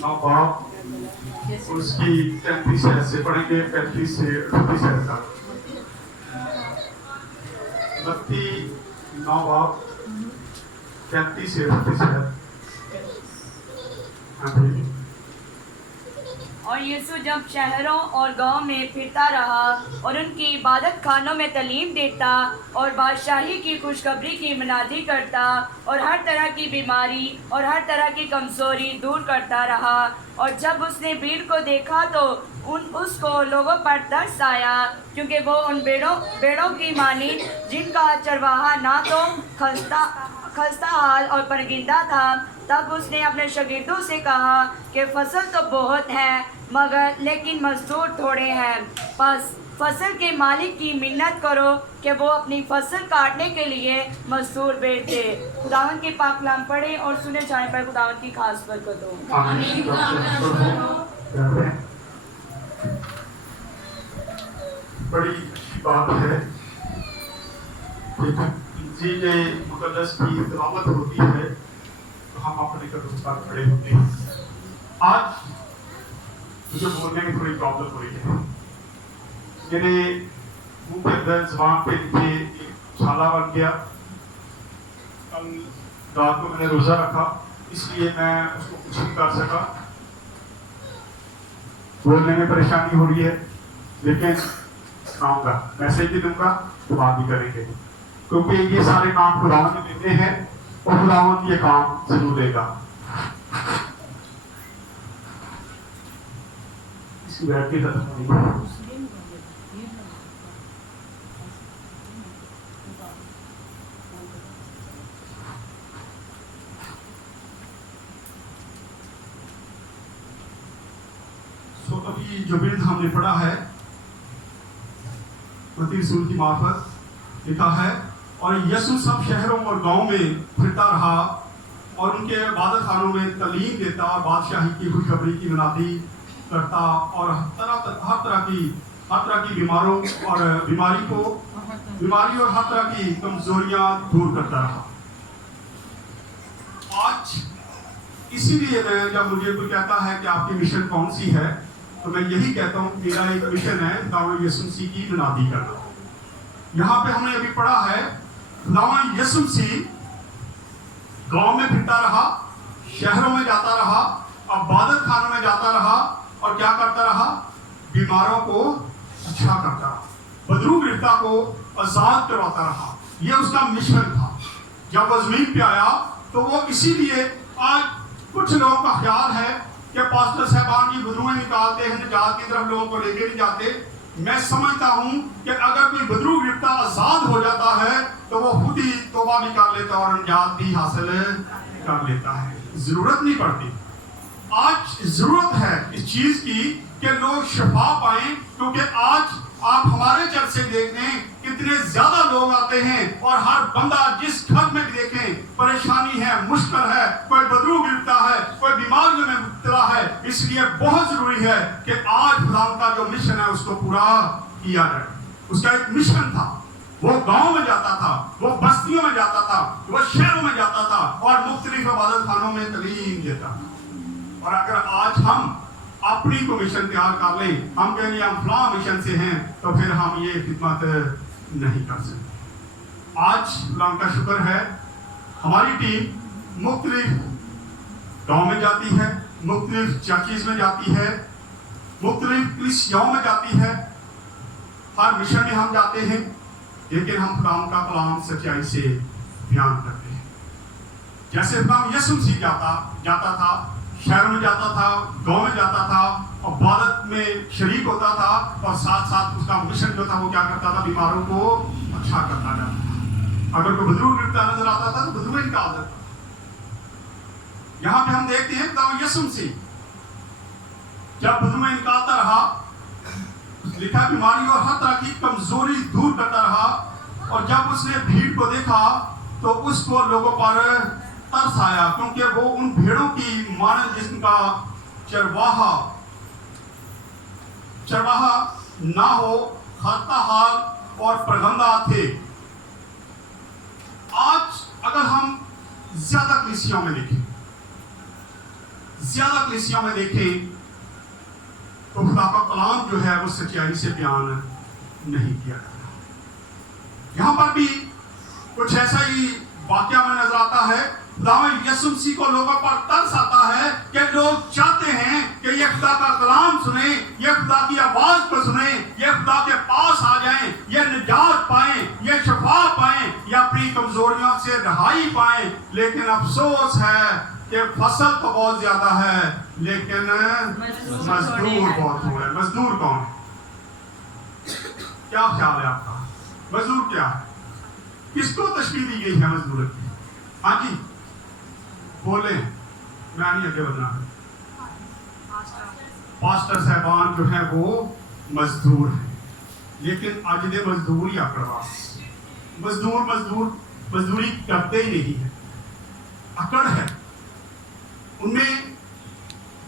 9 बाब उसकी 33 आयत से पढ़ेंगे, 35 से 38 आयत तक। मत्ती 9 बाब 33 से 38 आयत। اور یسوع جب شہروں اور گاؤں میں پھرتا رہا اور ان کی عبادت خانوں میں تعلیم دیتا اور بادشاہی کی خوشخبری کی منادی کرتا اور ہر طرح کی بیماری اور ہر طرح کی کمزوری دور کرتا رہا۔ اور جب اس نے بھیڑ کو دیکھا تو اس کو لوگوں پر ترس آیا، کیونکہ وہ ان بیڑوں کی مانند جن کا چرواہا نہ تو خستہ حال اور پرگندہ تھا۔ تب اس نے اپنے شاگردوں سے کہا کہ فصل تو بہت ہے لیکن مزدور تھوڑے ہیں، پس فصل کے مالک کی منت کرو کہ وہ اپنی فصل کاٹنے کے لیے مزدور بھیج دے۔ خداوند کی پاک کلام پڑھیں اور سنے جانے پر خداوند کی خاص برکت ہو۔ بڑی اچھی بات ہے کہ انجیل مقدس کی تلاوت ہوتی ہے تو ہم اپنے قدم پر کھڑے ہوتے ہیں۔ آج مجھے بولنے میں تھوڑی پرابلم ہو رہی ہے، میرے منہ کے اندر زبان پہ نیچے ایک چھالا بن گیا۔ کل رات کو میں نے روزہ رکھا، اس لیے میں اس کو کچھ نہیں کر سکا، بولنے میں پریشانی ہو رہی ہے، لیکن سناؤں گا، میسج بھی دوں گا تو بات بھی کریں گے، کیونکہ یہ سارے کام خداوند نے دیتے ہیں اور خداوند یہ کام ضرور دے گا۔ اس کی بیٹھ کی طرف ابھی جو بیت ہم نے پڑھا ہے متی رسول کی معرفت لکھا ہے، اور یسوع سب شہروں اور گاؤں میں پھرتا رہا اور ان کے عبادت خانوں میں تعلیم دیتا اور بادشاہی کی خوشخبری کی منادی کرتا اور ہر طرح کی بیماری اور ہر طرح کی کمزوریاں دور کرتا رہا۔ آج اسی لیے میں جب مجھے کوئی کہتا ہے کہ آپ کی مشن کون سی ہے تو میں یہی کہتا ہوں کہ میرا ایک مشن ہے خداوند یسوع مسیح کی منادی کرنا۔ یہاں پہ ہم نے ابھی پڑھا ہے خداوند یسوع مسیح گاؤں میں پھرتا رہا، شہروں میں جاتا رہا، عبادت خانوں میں جاتا رہا اور کیا کرتا رہا؟ بیماروں کو اچھا کرتا رہا، بدرو گرفتہ کو آزاد کرواتا رہا۔ یہ اس کا مشن تھا۔ جب وہ زمین پہ آیا تو وہ اسی لیے، آج کچھ لوگوں کا خیال ہے کہ پاسٹر صاحبان کی بدرویں نکالتے ہیں، نجات کی طرف لوگوں کو لے کے نہیں جاتے۔ میں سمجھتا ہوں کہ اگر کوئی بدرو گرفتہ آزاد ہو جاتا ہے تو وہ خود ہی توبہ بھی کر لیتا اور نجات بھی حاصل کر لیتا ہے، ضرورت نہیں پڑتی۔ آج ضرورت ہے اس چیز کی کہ لوگ شفا پائیں، کیونکہ آج آپ ہمارے چرچ سے دیکھ لیں کتنے زیادہ لوگ آتے ہیں اور ہر بندہ جس گھر میں بھی دیکھیں پریشانی ہے، مشکل ہے، کوئی بدرو گرفتہ ہے، کوئی بیماریوں میں مبتلا ہے۔ اس لیے بہت ضروری ہے کہ آج خدا کا جو مشن ہے اس کو پورا کیا جائے۔ اس کا ایک مشن تھا، وہ گاؤں میں جاتا تھا، وہ بستیوں میں جاتا تھا، وہ شہروں میں جاتا تھا اور مختلف عبادت خانوں میں تعلیم دیتا تھا۔ اور اگر آج ہم اپنی کو مشن تیار کر لیں، ہم کہیں گے ہم فلاں مشن سے ہیں، تو پھر ہم یہ خدمت نہیں کر سکتے۔ آج خدا کا شکر ہے ہماری ٹیم مختلف گاؤں میں جاتی ہے، مختلف چرچز میں جاتی ہے، مختلف کلیسیاؤں میں جاتی ہے۔ ہر مشن میں ہم جاتے ہیں، لیکن ہم خدا کا کلام سچائی سے بیان کرتے ہیں۔ جیسے خدا یسوع مسیح جاتا تھا، شہر میں جاتا تھا، گاؤں میں جاتا تھا، عبادت میں شریک ہوتا تھا اور ساتھ ساتھ اس کا مشن جو تھا وہ کیا کرتا تھا؟ بیماروں کو اچھا کرتا جاتا تھا۔ اگر کوئی بدرو گرفتہ نظر آتا تھا تو بدرو نکال دیتا۔ یہاں پہ ہم دیکھتے ہیں خدا یسوع مسیح جب بدرو نکالتا رہا، لکھا بیماری اور ہر طرح کی کمزوری دور کرتا رہا، اور جب اس نے بھیڑ کو دیکھا تو اس کو لوگوں پر ترس آیا، کیونکہ وہ ان بھیڑوں کی مانند جسم کا چرواہا نہ ہو، خستہ حال اور پرگندہ تھے۔ آج اگر ہم زیادہ کلیسیوں میں دیکھیں، ज्यादा कलीसियाओं में देखें तो खुदा का कलाम जो है वो सच्चाई से बयान नहीं किया जाता। यहाँ पर भी कुछ ऐसा ही वाकया में नजर आता है। खुदावंद यीशु मसीह को लोगों पर तरस आता है कि लोग चाहते हैं कि ये खुदा का कलाम सुने, ये खुदा की आवाज को सुने, ये खुदा के पास आ जाएं, ये निजात पाएं, ये शफा पाएं, या अपनी कमजोरियों से रहाई पाएं। लेकिन अफसोस है कि फसल तो बहुत ज्यादा है लेकिन मजदूर बहुत हो रहे। मजदूर कौन है? क्या ख्याल है आपका? मजदूर क्या है? किसको तशबीह दी गई है मजदूर की? हाँ जी बोले, मैं नहीं आगे बढ़ना। पास्टर साहबान जो है वो मजदूर है, लेकिन आज दे मजदूर ही अकड़वास मजदूरी करते ही नहीं है, अकड़ है। उनमें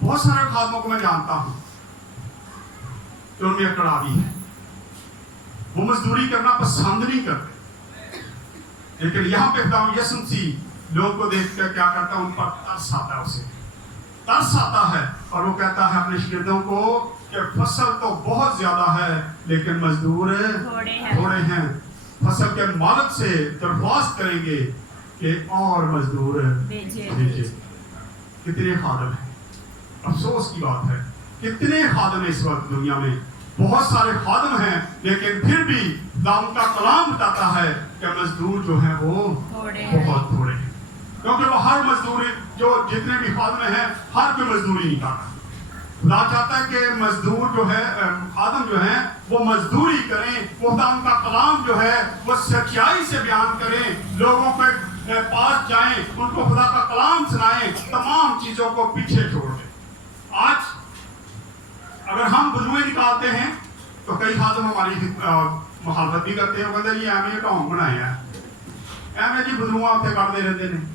बहुत सारे खादमों को मैं जानता हूं कि उनमें अकड़ आ गई है, वो मजदूरी करना पसंद नहीं करते। लेकिन यहाँ पे खुदावंद यीशु मसीह लोगों को देखकर क्या करता है? उन पर तरस आता है, उसे तरस आता है और वो कहता है अपने शागिर्दों को कि फसल तो बहुत ज्यादा है लेकिन मजदूर थोड़े हैं। फसल के मालिक से दरख्वास्त करेंगे कि और मजदूर भेजिए। कितने खादम हैं? अफसोस की बात है, कितने खादम इस वक्त दुनिया में, बहुत सारे खादम हैं, लेकिन फिर भी दाऊद का कलाम बताता है कि मजदूर जो है वो बहुत थोड़े हैं। क्योंकि वो हर मजदूरी जो जितने भी खादम हैं हर कोई मजदूरी नहीं करता। खुदा चाहता है कि मजदूर जो है खादम जो है वो मजदूरी करें, वो दाऊद का कलाम जो है वो सच्चाई से बयान करें, लोगों के पास जाएं, उनको खुदा का कलाम सुनाएं, तमाम चीजों को पीछे छोड़ दें। आज अगर हम बदलुएं निकालते हैं तो कई खादम हमारी मुखालफत भी करते हैं, कहते जी एवं ढोंग बनाया एवं जी बदलुआ उत्ते करते रहते हैं।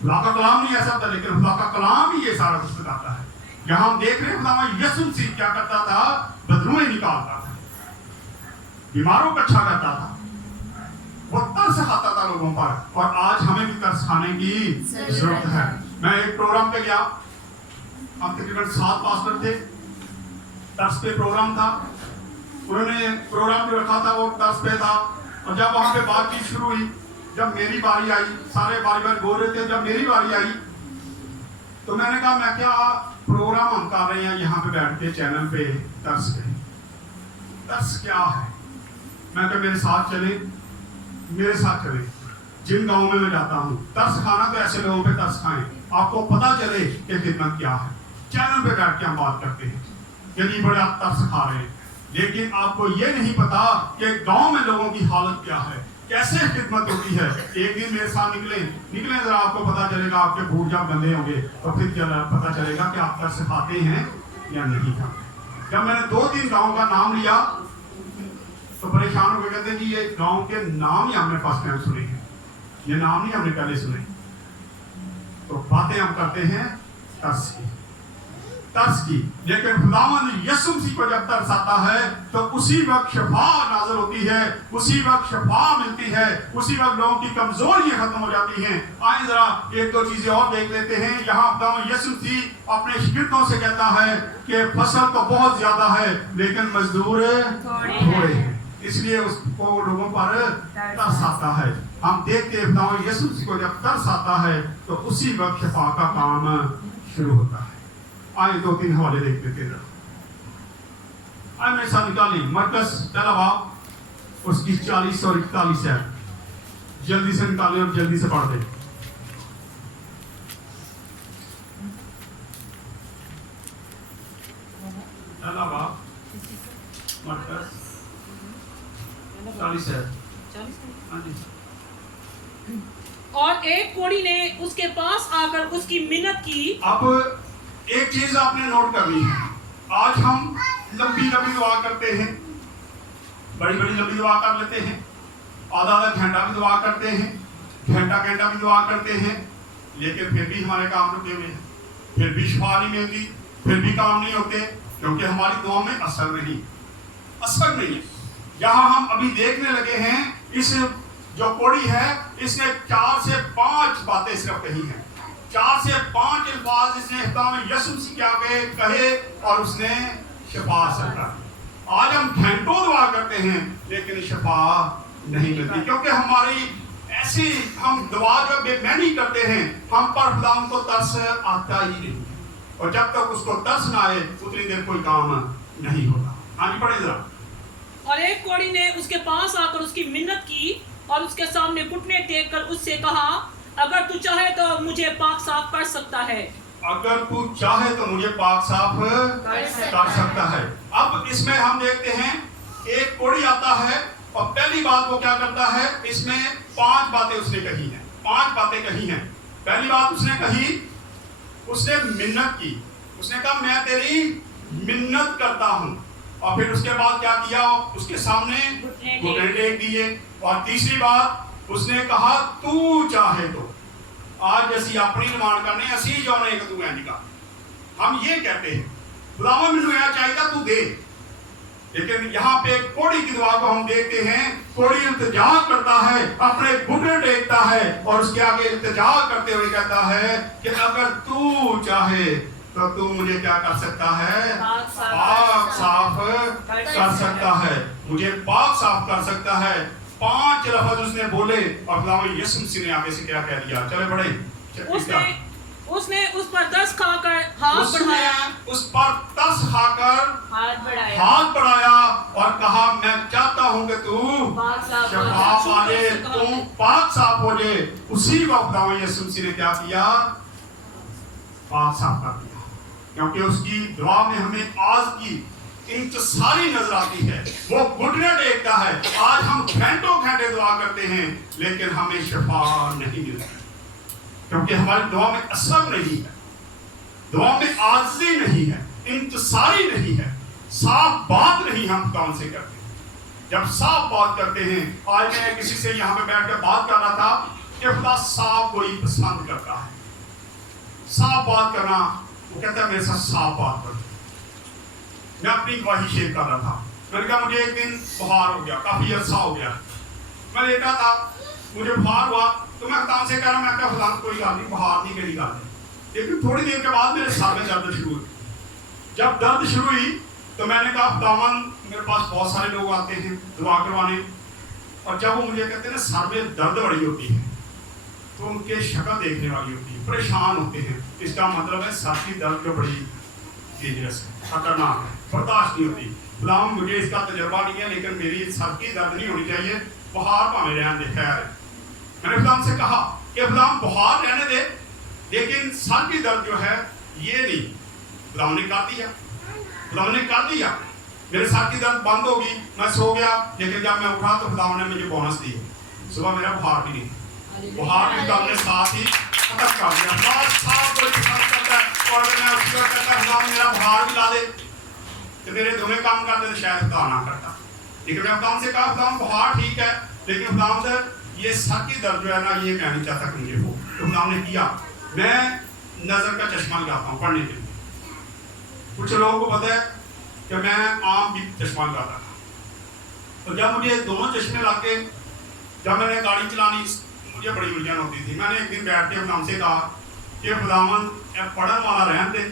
खुदा का कलाम नहीं ऐसा था, लेकिन खुदा का कलाम ही ये सारा कुछ बताता है। यहाँ हम देख रहे हैं खुदावंद यीशु मसीह क्या करता था? बदलुएं निकालता था, बीमारों को अच्छा करता था, वो तरस खाता था लोगों पर, और आज हमें भी तरस खाने की जरूरत है। मैं एक प्रोग्राम पे गया, हम तकरीबन 7 पास्टर थे, तरस पे प्रोग्राम था, उन्होंने प्रोग्राम जो रखा था वो तरस पे था। और जब वहां पे बातचीत शुरू हुई, जब मेरी बारी आई, सारे बारी बोल रहे थे, जब मेरी बारी आई तो मैंने कहा मैं क्या प्रोग्राम हम कर रहे हैं यहाँ पे बैठ के चैनल पे तरस पे, तरस क्या है? मैं क्या मेरे साथ चले जिन गाँव में मैं जाता हूँ, तरस खाना तो ऐसे लोगों पे तरस खाएं, आपको पता चले कि खिदमत क्या है। चैनल पे बैठ के हम बात करते हैं कि नहीं बड़े आप तरस खा रहे हैं, लेकिन आपको ये नहीं पता कि गांव में लोगों की हालत क्या है, कैसे खिदमत होती है। एक दिन मेरे साथ निकले जरा, आपको पता चलेगा, आपके बूट जब गंदे होंगे तो फिर पता चलेगा कि आप तरस खाते हैं या नहीं खाते। जब मैंने 2-3 गाँव का नाम लिया तो परेशान हो गए, कहते जी ये गाँव के नाम ही हमने फर्स्ट टाइम सुने हैं, ये नाम नहीं हमने पहले सुने। तो बातें हम करते हैं तरस की, लेकिन खुदावंद यीशु मसीह को जब तरस आता है तो उसी वक्त शफा नाज़िल होती है, उसी वक्त शफा मिलती है, उसी वक्त लोगों की कमजोरियां खत्म हो जाती हैं। आइए जरा 1-2 चीजें और देख लेते हैं। यहाँ खुदावंद यीशु मसीह अपने शागिर्दों से कहता है कि फसल तो बहुत ज्यादा है लेकिन मजदूर थोड़े हैं, इसलिए उसको लोगों पर तरस आता है। हम देखते हैं खुदावंद यीशु मसीह को जब तरस आता है तो उसी वक्त शफा का काम शुरू होता है। आइए 2-3 हवाले देख लेते हैं। आइए मेरे साथ निकालिए मरकस पहला बाब उसकी 40 और 41 है, जल्दी से निकालें और जल्दी से पढ़ दें। पहला बाब मरकस 40 है। हाँ जी। और एक कोढ़ी ने उसके पास आकर उसकी मिन्नत की। अब एक चीज आपने नोट करनी है, आज हम लंबी दुआ करते हैं, बड़ी लंबी दुआ कर लेते हैं, आधा घंटा भी दुआ करते हैं, घंटा भी दुआ करते हैं, लेकिन फिर भी हमारे काम रुके हुए हैं, फिर भी शिफा नहीं मिलती, फिर भी काम नहीं होते, क्योंकि हमारी दुआ में असर नहीं है। यहाँ हम अभी देखने लगे हैं, इस जो कोढ़ी है इसने 4 से 5 बातें सिर्फ कही हैं, 4 से 5 अल्फाज इसने खुदाम यीशु मसीह के आगे कहे और उसने शिफा हासिल कर ली। आज हम घंटों दुआ करते हैं लेकिन शिफा नहीं मिलती, क्योंकि हमारी ऐसी हम दुआ जब बेमैनी करते हैं हम पर खुदाम को तरस आता ही नहीं, और जब तक उसको तरस ना आए उतनी देर कोई काम नहीं होता। हाँ जी पढ़े जरा। और एक कोढ़ी ने उसके पास आकर उसकी मिन्नत की और उसके सामने घुटने टेक कर उससे कहा, अगर तू चाहे तो मुझे पाक साफ कर सकता है। अगर तू चाहे तो मुझे पाक साफ कर सकता है। अब इसमें हम देखते हैं एक कोढ़ी आता है और पहली बात वो क्या करता है, इसमें 5 बातें उसने कही हैं, 5 बातें कही हैं। पहली बात उसने कही, उसने मिन्नत की, उसने कहा मैं तेरी मिन्नत करता हूं, और फिर उसके बाद क्या किया, उसके सामने घुटने टेक दिए। और तीसरी बात उसने कहा तू चाहे तो, आज जैसी अपनी निमान करने असी जाने एक तू इंज कर, हम ये कहते हैं खुदावा मैनू यह चाहिए तू दे, लेकिन यहाँ पे कोढ़ी की दुआ को हम देखते हैं, कोढ़ी इल्तिजा करता है, अपने घुटने टेकता है और उसके आगे इल्तिजा करते हुए कहता है कि अगर तू चाहे तो तू मुझे क्या कर सकता है, पाक साफ कर सकता है, मुझे पाक साफ कर सकता है। 5 लफ्ज उसने बोले और खुदावंद यीशु मसीह ने आगे से क्या कह दिया, चले बढ़े। उसने उस पर तरस खाकर हाथ बढ़ाया, उस पर तरस खाकर हाथ बढ़ाया और कहा मैं चाहता हूं कि तू शफा पा ले, तू पाक साफ हो जाए। उसी वक्त खुदावंद यीशु मसीह ने क्या किया, पाक साफ कर दिया, क्योंकि उसकी दुआ में हमें आज की इंतसारी नजर आती है, वो घुटने टेकता है। आज हम घंटों घंटे दुआ करते हैं लेकिन हमें शफा नहीं मिलती, क्योंकि हमारी दुआ में असर नहीं है, दुआ में आजिज़ी नहीं है, इंतसारी नहीं है, साफ बात नहीं हम कौन से करते हैं। जब साफ बात करते हैं, आज मैं किसी से यहाँ पे बैठ कर बात कर रहा था कि खुदा साफ कोई पसंद करता है, साफ बात करना, वो कहता है मेरे साथ साफ बात करो। मैं अपनी गवाही शेयर कर रहा था, मैंने कहा मुझे एक दिन बुखार हो गया, काफी अरसा हो गया, मैं लेटा था, मुझे बुखार हुआ तो मैं खुदा से कह रहा, मैं खुदा कोई गल नहीं, बुखार नहीं करी गल, लेकिन थोड़ी देर के बाद मेरे सर में दर्द शुरू हुई। जब दर्द शुरू हुई तो मैंने कहा खुदावंद मेरे पास बहुत सारे लोग आते हैं दुआ करवाने, और जब वो मुझे कहते हैं ना सर में दर्द बड़ी होती है तो उनके शक्ल देखने वाली होती है, परेशान होते हैं, इसका मतलब है सर की दर्द जो बड़ी डेंजरस है, खतरनाक है, बर्दाश्त नहीं होती। खुदावंद मुझे इसका तजर्बा नहीं है लेकिन मेरी सर की दर्द नहीं होनी चाहिए, बुखार भावें रहने दे। खैर मैंने खुदावंद से कहा कि खुदावंद बुखार रहने दे, लेकिन सर की दर्द जो है ये नहीं। खुदावंद ने कर दिया, खुदावंद ने कर दिया, मेरे सर की दर्द बंद होगी, मैं सो गया, लेकिन जब मैं उठा तो खुदावंद ने मुझे बोनस दी, सुबह मेरा बुखार भी नहीं, बुखार भी खुदावंद ने साथ ही खत्म कर दिया। बहुत साफ कोई पसंद करता है, और अगर मैं उसकी बात करता खुदावंद मेरा बुखार भी ला दे तो मेरे दोनों काम करते तो शायद खुदा ना करता, लेकिन मैं खुदावंद से कहा खुदावंद बुखार ठीक है, लेकिन खुदावंद ये सर की दर्द जो है ना ये मैं नहीं चाहता कि मुझे हो। तो खुदावंद ने किया, मैं नजर का चश्मा लगाता हूँ पढ़ने के लिए। कुछ लोगों को पता है कि मैं आम भी चश्मा लगाता था, तो जब मुझे दोनों चश्मे लगे, जब मैंने गाड़ी चलानी मुझे बड़ी उलझन होती थी। मैंने एक दिन बैठ के खुदावंद से कहा कि खुदावंद पढ़न वाला रहन दे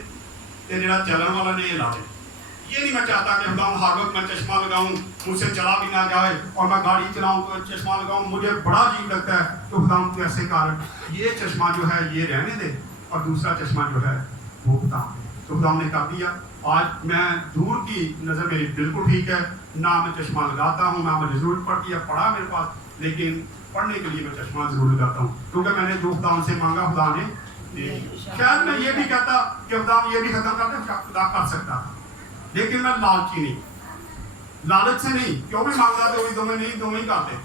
ते जेड़ा चलन वाला नहीं ला दे। ये नहीं मैं चाहता कि खुदावंद हर वक्त मैं चश्मा लगाऊं, मुझसे चला भी ना जाए, और मैं गाड़ी चलाऊं तो चश्मा लगाऊं, मुझे बड़ा अजीब लगता है। तो खुदावंद के ऐसे कारण ये चश्मा जो है ये रहने दे और दूसरा चश्मा जो है वो बता दे। तो खुदावंद ने कर दिया। आज मैं दूर की नज़र मेरी बिल्कुल ठीक है, ना मैं चश्मा लगाता हूँ, ना मुझे जरूरत पड़ती है पढ़ा मेरे पास, लेकिन पढ़ने के लिए मैं चश्मा जरूर लगाता हूँ, क्योंकि मैंने जो खुदावंद से मांगा खुदा ने दे दिया। शायद मैं ये भी कहता कि खुदावंद ये भी खत्म करते खुदा कर सकता था, लेकिन मैं लालची नहीं, लालच से नहीं, क्यों भी मांगता तो दो में नहीं, दो में ही करते,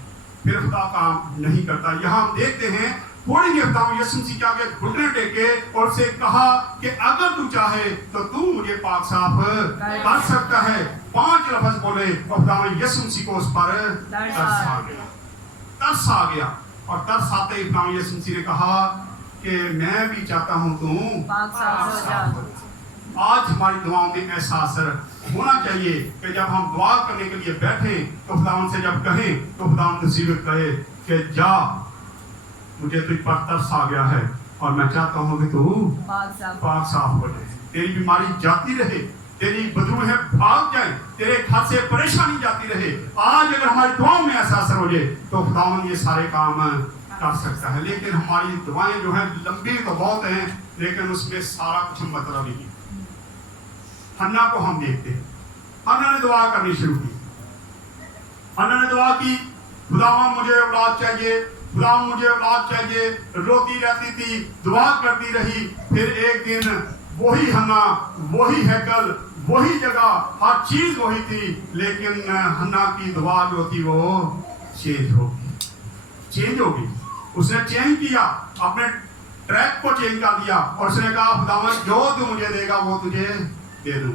फिर खुदा काम नहीं करता। यहाँ हम देखते हैं थोड़ी देर खुदावंद यीशु मसीह के आगे घुटने टेके और उसे कहा कि अगर तू चाहे तो तू मुझे पाक साफ कर सकता है। 5 लफ्ज बोले और खुदावंद यीशु मसीह को उस पर तरस आ गया, तरस आ गया, और तरस आते ही खुदावंद यीशु मसीह ने कहा कि मैं भी चाहता हूँ तू पाक साफ हो। आज हमारी दुआओं में ऐसा असर होना चाहिए कि जब हम दुआ करने के लिए बैठे तो खुदावंद से जब कहें तो खुदावंद नसीबत कहे कि जा मुझे तुझ पर तरस आ गया है और मैं चाहता हूँ कि तू पाक साफ पाक साफ हो जाए, तेरी बीमारी जाती रहे, तेरी बदबूहें भाग जाए, तेरे घर से परेशानी जाती रहे। आज अगर हमारी दुआओं में ऐसा असर हो जाए तो खुदावंद ये सारे काम कर सकता है। लेकिन हमारी दुआएं जो हैं लंबी तो बहुत हैं, लेकिन उसमें सारा कुछ मतलब नहीं। हन्ना को हम देखते हैं, हन्ना ने दुआ करनी शुरू की। हन्ना ने दुआ की, खुदावंद मुझे औलाद चाहिए, खुदावंद मुझे औलाद चाहिए। रोती रहती थी, दुआ करती रही। फिर एक दिन वही हन्ना, वही हैकल, वही जगह, हर चीज वही थी, लेकिन हन्ना की दुआ जो थी वो चेंज हो गई। उसने चेंज किया, अपने ट्रैक को चेंज कर दिया और उसने कहा खुदावंद जो तू मुझे देगा वो तुझे दे दूं,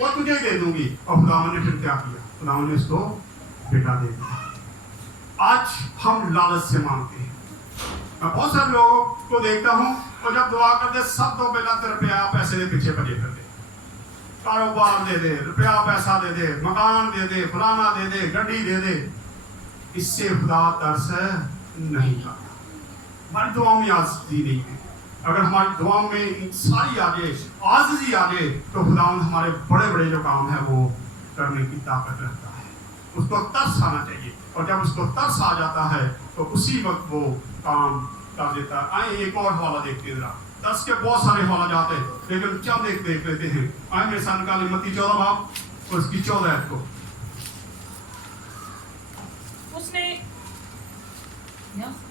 वो तुझे दे दूंगी। और खुदावंद ने फिर क्या किया? खुदावंद ने उसको बेटा दे दिया। आज हम लालच से मांगते हैं। मैं बहुत सारे लोगों को देखता हूँ और जब दुआ करते सब तो पहला रुपया पैसे के पीछे भजे करते, कारोबार दे दे, रुपया पैसा दे दे, मकान दे दे, फलाना दे दे, गड्डी दे दे। इससे खुदा तरस नहीं करता। हमारी दुआओं में आजिज़ी नहीं है। अगर हमारी दुआओं में सारी आजिज़ी आ जाए तो खुदावंद हमारे बड़े बड़े जो काम है वो करने की ताकत रखता है। उसको तरस आना चाहिए, और जब उसको तरस आ जाता है तो उसी वक्त वो काम कर देता है। आइए एक और हवाला देखते हैं जरा। तरस के बहुत सारे हवाला जाते हैं, लेकिन चंद एक देख लेते हैं। आइए मेरे साथ निकालें मत्ती 14 बाब और उसकी 14 आयत को।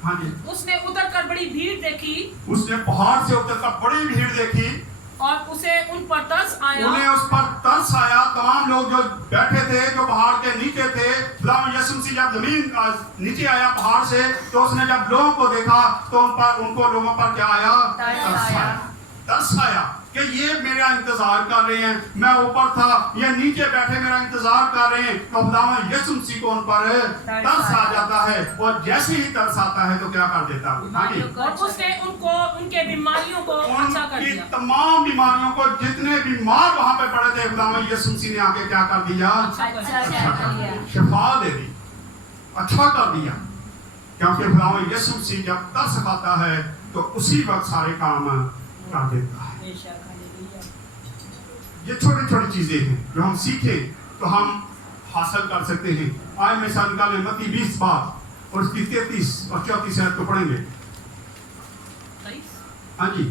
हाँ जी। उसने उतर कर बड़ी भीड़ देखी, उसने पहाड़ से उतर कर बड़ी भीड़ देखी और उसे उन पर तरस आया। उन्हें उस पर तरस आया। तमाम लोग जो बैठे थे, जो पहाड़ के नीचे थे, खुदावंद यीशु मसीह जब जमीन नीचे आया पहाड़ से, तो उसने जब लोगों को देखा तो उनको लोगों पर क्या आया? तरस आया कि ये मेरा इंतजार कर रहे हैं, मैं ऊपर था, ये नीचे बैठे मेरा इंतजार कर रहे हैं। तो खुदावंद यीशु मसीह को उन पर तरस आ जाता है, और जैसे ही तरस आता है तो क्या कर देता है? और उसने उनके बीमारियों को अच्छा कर उनकी दिया। तमाम बीमारियों को, जितने बीमार वहां पे पड़े थे, खुदावंद यीशु मसीह ने आके क्या कर दिया? शिफा दे दी, अच्छा कर दिया। क्योंकि खुदावंद यीशु मसीह जब तरस खाता है तो उसी वक्त सारे काम कर देता है। ये छोटी छोटी चीजें हैं जो हम सीखे तो हम हासिल कर सकते हैं। आज मैं साथ निकाले मत्ती 20 बाब और उसकी 33 और 34 आयत को पढ़ेंगे। हाँ जी,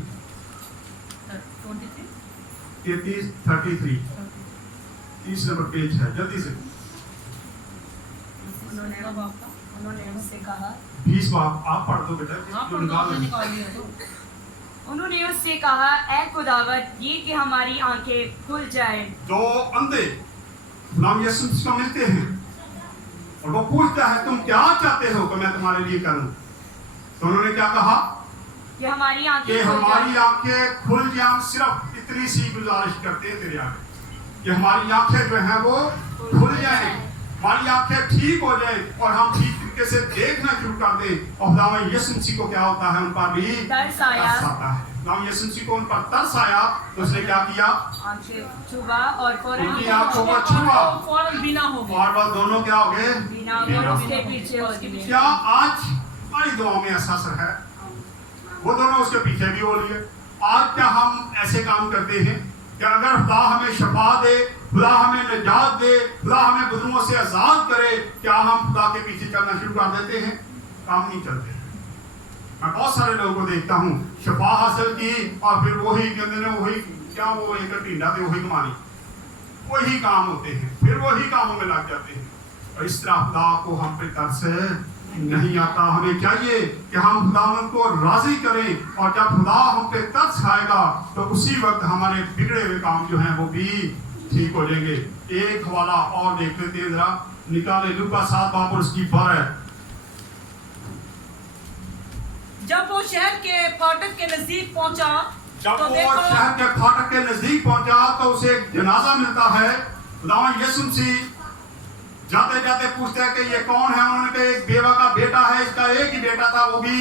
33 30 नंबर पेज है, जल्दी से। उन्होंने उससे कहा, 20 बाब आप पढ़ दो बेटा। उन्होंने उससे कहा, ऐ खुदावंद ये कि हमारी आंखें खुल जाए। दो अंधे खुदावंद यीशु मसीह को मिलते हैं और वो पूछता है तुम क्या चाहते हो कि मैं तुम्हारे लिए करूं? तो उन्होंने क्या कहा? कि हमारी आंखें कि खुल हमारी जाए। आंखें खुल जाएं। सिर्फ इतनी सी गुजारिश करते हैं तेरे आगे कि हमारी आंखें जो हैं वो खुल जाएं, हमारी आंखें ठीक हो जाएं और हम ठीक तरीके से देखना शुरू कर दें। और खुदावंद यीशु मसीह को क्या होता है? उन पर भी तरस आया। आता है। खुदावंद यीशु मसीह को उन पर तरस आया तो उसने क्या किया? आंखें छुआ और उनकी आंखों को छुआ फौरन बिना हो गया। और बस दोनों क्या हो गए? बिना और उसके पीछे हो गए। क्या आज हमारी दुआओं में ऐसा असर है? वो दोनों उसके पीछे भी हो लिए। आज क्या हम ऐसे काम करते हैं कि अगर खुदा हमें शफा दे, खुदा हमें निजात दे, खुदा हमें बदबुओं से आजाद करे, क्या हम खुदा के पीछे चलना शुरू कर देते हैं? काम नहीं चलते। मैं बहुत सारे लोगों को देखता हूँ, शफा हासिल की और फिर वही कहते हैं वही क्या वो एक टींडा थे वही कमानी, वही काम होते हैं, फिर वही कामों में लग जाते हैं। और इस तरह खुदा को हम पे तरस नहीं आता। हमें चाहिए कि हम खुदावंद को राजी करें, और जब खुदा हम पे तरस आएगा तो उसी वक्त हमारे बिगड़े हुए काम जो हैं वो भी ठीक हो जाएंगे। एक हवाला और देख लेते हैं जरा, निकाले लूका 7 बाब और उसकी 12। जब वो शहर के फाटक के नजदीक पहुंचा, जब तो वो देखो शहर के फाटक के नजदीक पहुंचा तो उसे एक जनाजा मिलता है। खुदावंद यीशु मसीह जाते जाते पूछते हैं कि ये कौन है? उन्होंने कहा एक बेवा का बेटा है, इसका एक ही बेटा था, वो भी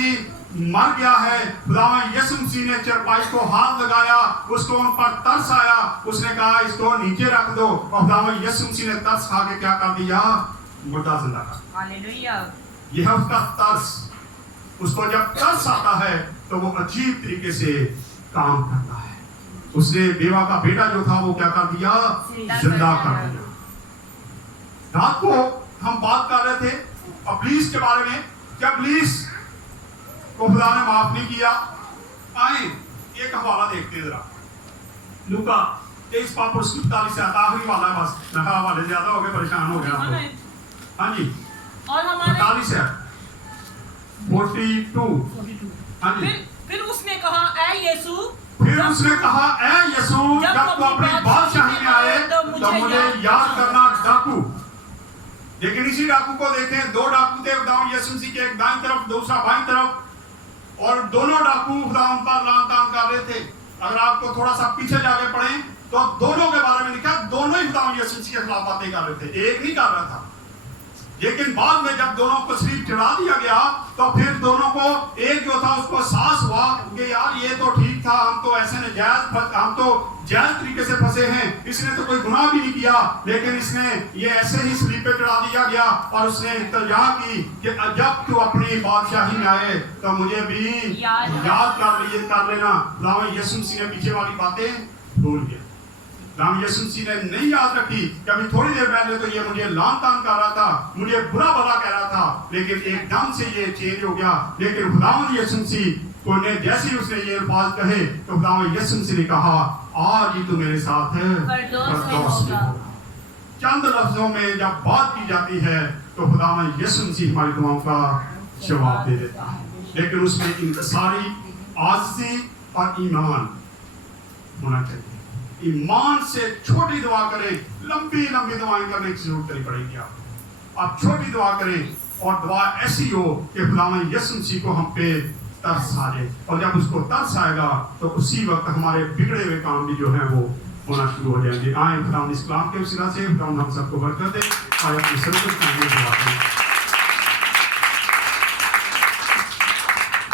मर गया है। खुदावंद यीशु मसीह ने चरपाई को हाथ लगाया, उसको उन पर तरस आया, उसने कहा इसको नीचे रख दो। और खुदावंद यीशु मसीह ने तरस खा के क्या कर दिया? मुर्दा जिंदा कर। हालेलुया। यह उसका तरस। उसको जब तरस आता है तो वो अजीब तरीके से काम करता है। उसने बेवा का बेटा जो था वो क्या कर दिया, जिंदा कर दिया। रात को हम बात कर रहे थे इब्लीस के बारे में, क्या इब्लीस को खुदा ने माफ नहीं किया। आए एक हवाला देखते हैं जरा, लूका 23:45 से आखिरी वाला है, बस नहा वाले ज्यादा हो गए, परेशान हो गया आपको। हाँ जी, और हमारे 45 है 42। हाँ जी, फिर उसने कहा, ऐ यीशु, फिर उसने कहा, ऐ यीशु, जब तू अपनी बादशाही में आए तो मुझे याद करना डाकू। लेकिन इसी डाकू को देखें, दो डाकू थे खुदावंद यीशु मसीह के, एक दाईं तरफ दूसरा बाईं तरफ, और दोनों डाकू खुदावंद पर लान तान कर रहे थे। अगर आपको थोड़ा सा पीछे जाके पढ़ें तो दोनों के बारे में लिखा, दोनों ही खुदावंद यीशु मसीह के खिलाफ बातें कर रहे थे, एक नहीं कर रहा था। लेकिन बाद में जब दोनों को सलीब चढ़ा दिया गया तो फिर दोनों को, एक जो था उसको एहसास हुआ कि यार ये तो ठीक था, हम तो ऐसे हम तो जायज तरीके से फंसे हैं, इसने तो कोई गुनाह भी नहीं किया, लेकिन इसने ये ऐसे ही सलीब पे चढ़ा दिया गया। और उसने इल्तिजा की कि जब तू अपनी बादशाही में आए तो मुझे भी याद कर लेना। खुदावंद यीशु मसीह ने पीछे वाली बातें भूल गया। राम यीशु मसीह ने नहीं याद रखी कि अभी थोड़ी देर पहले तो ये मुझे लान तान कर रहा था, मुझे बुरा भला कह रहा था, लेकिन एकदम से ये चेंज हो गया। लेकिन खुदावंद यीशु मसीह को ने जैसे ही उसने ये अल्फाज कहे तो खुदावंद यीशु मसीह ने कहा, आज ही तू मेरे साथ है परदोस में। चंद लफ्जों में जब बात की जाती है तो खुदावंद यीशु मसीह हमारी दुआओं का जवाब दे देता है, लेकिन उसमें इंकसारी, आजिज़ी और ईमान होना चाहिए। ईमान से छोटी दुआ करें, लंबी लंबी दुआएं करने की जरूरत नहीं पड़ेगी। आप छोटी दुआ करें और दुआ ऐसी हो कि खुदावंद यीशु मसीह को हम पे तरस आ जाए, और जब उसको तरस आएगा तो उसी वक्त हमारे बिगड़े हुए काम भी जो है वो होना शुरू हो जाएंगे। आए खुदावंद इस कलाम के वसीला से खुदावंद हम सबको बरकत दे और अपनी सर्वश्रेष्ठ दुआ करें।